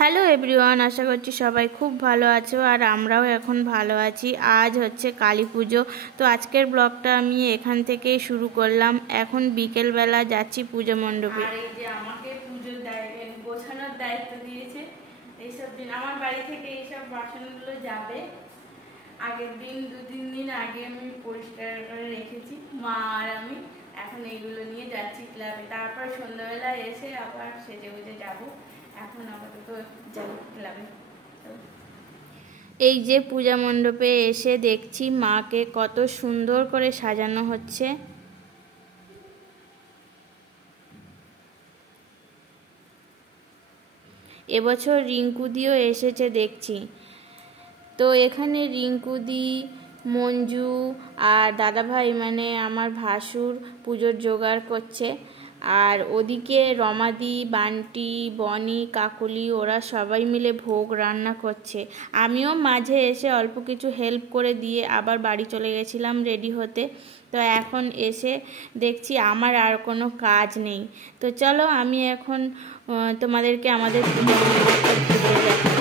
Hello everyone, আশা করছি সবাই খুব ভালো আছো আর আমরাও এখন ভালো আছি। আজ হচ্ছে কালী পুজো, তো আজকের ব্লগটা আমি এখান থেকেই শুরু করলাম। এখন বিকেলবেলা যাচ্ছি পুজো মণ্ডপে। আর এই যে আমাকে পুজোর গোছানোর দায়িত্ব দিয়েছে। এইসব দিন আমার বাড়ি থেকে এইসব বাসনগুলো যাবে। আগের দিন 2-3 দিন আগে আমি পরিষ্কার করে রেখেছি, মা আর আমি। এখন এইগুলো নিয়ে যাচ্ছি ক্লাবে, তারপর সন্ধ্যাবেলা এসে আবার সেজে গুজে যাবো। এখন আপাতত যাই ক্লাবে। এই যে পূজা মণ্ডপে এসে দেখছি মাকে কত সুন্দর করে সাজানো হচ্ছে। এবছর রিঙ্কুদিও এসেছে দেখছি। তো এখানে রিঙ্কুদি, মঞ্জু আর দাদাভাই মানে আমার ভাসুর পুজোর জোগাড় করছে। আর ওদিকে রমাদি, বান্টি, বনি, কাকুলি ওরা সবাই মিলে ভোগ রান্না করছে। আমিও মাঝে এসে অল্প কিছু হেল্প করে দিয়ে আবার বাড়ি চলে গেছিলাম রেডি হতে। তো এখন এসে দেখছি আমার আর কোনো কাজ নেই। তো চলো আমি এখন তোমাদেরকে আমাদের পুজো মণ্ডপটা ঘুরিয়ে দেখাই।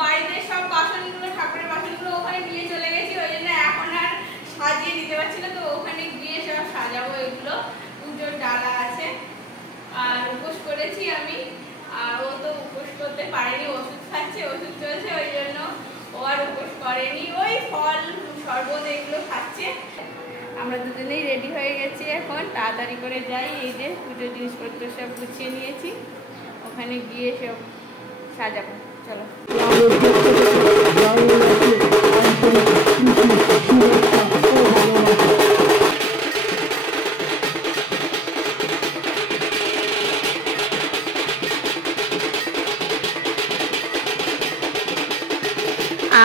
বাড়িতে সব বাসনগুলো, ঠাকুরের বাসনগুলো ওখানে নিয়ে চলে গেছি, ওই জন্য এখন আর সাজিয়ে দিতে পারছি না। তো ওখানে গিয়ে সব সাজাবো। এগুলো পুজোর ডালা আছে। আর উপোস করেছি আমি, আর ও তো উপোস করতে পারেনি, ওষুধ খাচ্ছে, ওষুধ চলছে, ওই জন্য ও আর উপোস করেনি। ওই ফল শরবত এগুলো খাচ্ছে। আমরা দুজনেই রেডি হয়ে গেছি, এখন তাড়াতাড়ি করে যাই। এই যে পুজোর জিনিসপত্র সব গুছিয়ে নিয়েছি, ওখানে গিয়ে সব সাজাবো। চলো।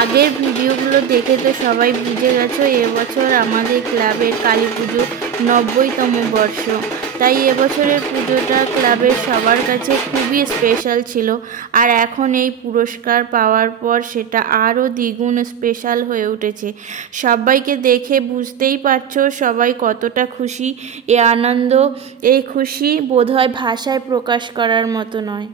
আগের ভিডিওগুলো দেখে তো সবাই বুঝে গেছো এবছর আমাদের ক্লাবের কালী পুজো 90তম বর্ষ। তাই এবছরের পুজোটা ক্লাবের সবার কাছে খুবই স্পেশাল ছিল। আর এখন এই পুরস্কার পাওয়ার পর সেটা আরও দ্বিগুণ স্পেশাল হয়ে উঠেছে। সবাইকে দেখে বুঝতেই পারছো সবাই কতটা খুশি। এ আনন্দ, এই খুশি বোধহয় ভাষায় প্রকাশ করার মতো নয়।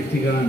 একটি গান।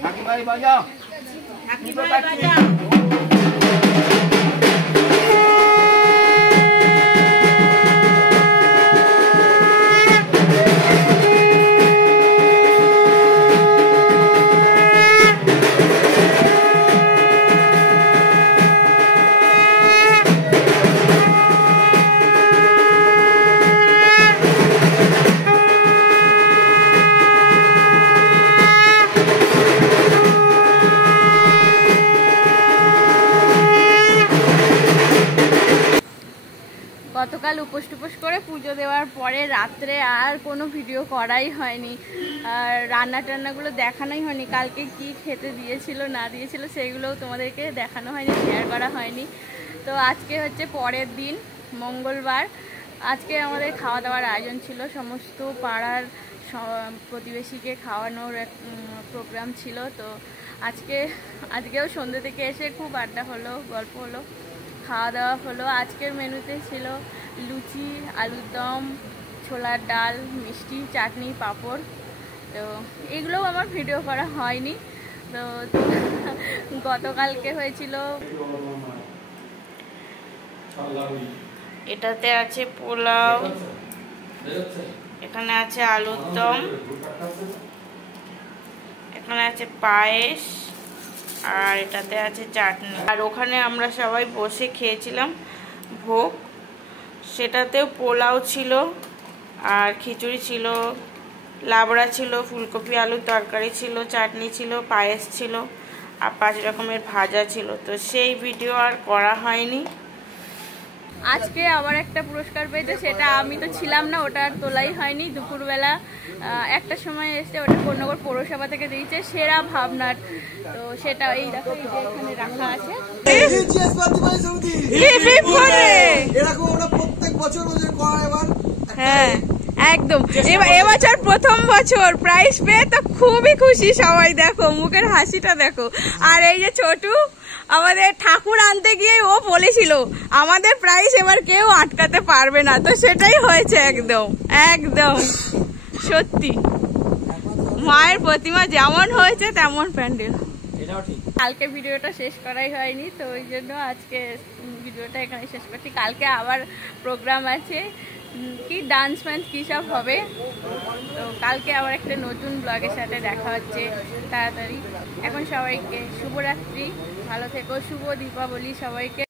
ঠাকুমাই বাজাও, ঠাকুমাই বাজাও। গতকাল উপোস টুপোস করে পুজো দেওয়ার পরে রাত্রে আর কোনো ভিডিও করাই হয়নি, আর রান্না টান্নাগুলো দেখানোই হয়নি। কালকে কি খেতে দিয়েছিল না দিয়েছিল সেগুলোও তোমাদেরকে দেখানো হয়নি, শেয়ার করা হয়নি। তো আজকে হচ্ছে পরের দিন, মঙ্গলবার। আজকে আমাদের খাওয়া দাওয়ার আয়োজন ছিল, সমস্ত পাড়ার প্রতিবেশীকে খাওয়ানোর এক প্রোগ্রাম ছিল। তো আজকেও সন্ধ্যে থেকে এসে খুব আড্ডা হলো, গল্প হলো, খাওয়া দাওয়া হলো। আজকের মেনুতে ছিল লুচি, আলুর দম, ছোলার ডাল, মিষ্টি, চাটনি, পাঁপড়। তো এগুলোও আমার ভিডিও করা হয়নি। তো গতকালকে হয়েছিল, এটাতে আছে পোলাও, এখানে আছে আলুর দম, এখানে আছে পায়েস, আর এটাতে আছে চাটনি। আর ওখানে আমরা সবাই বসে খেয়েছিলাম ভোগ, সেটাতেও পোলাও ছিল, আর খিচুড়ি ছিল, লাবড়া ছিল, ফুলকপি আলুর তরকারি ছিল, চাটনি ছিল, পায়েস ছিল, আর 5 রকমের ভাজা ছিল। তো সেই ভিডিও আর করা হয়নি। আজকে আবার একটা পুরস্কার পেয়েছে, সেটা আমি তো ছিলাম না, ওটা আর তোলাই হয়নি। দুপুরবেলা একটা সময় এসে ওটা কোন্নগর পৌরসভা থেকে দিয়েছে সেরা ভাবনার। তো সেটা এই দেখো, এই যে এখানে রাখা আছে। হ্যাঁ একদম, এবছর প্রথম বছর প্রাইজ পেয়ে তো খুবই খুশি সবাই। দেখো মুখের হাসিটা দেখো। আর এই যে ছোটু, আমাদের ঠাকুর আনতে গিয়ে ও বলেছিল আমাদের প্রাইজ এবার কেউ আটকাতে পারবে না, তো সেটাই হয়েছে। একদম একদম সত্যি, মায়ের প্রতিমা যেমন হয়েছে তেমন প্যান্ডেল। কালকে ভিডিওটা শেষ করাই হয়নি, তো ওই জন্য আজকে ভিডিওটা এখানে শেষ করছি। কালকে আবার প্রোগ্রাম আছে, কি ডান্স ফ্যান্স কী সব হবে। তো কালকে আবার একটা নতুন ব্লগের সাথে দেখা হচ্ছে তাড়াতাড়ি। এখন সবাইকে শুভরাত্রি, ভালো থেকো, শুভ দীপাবলি সবাইকে।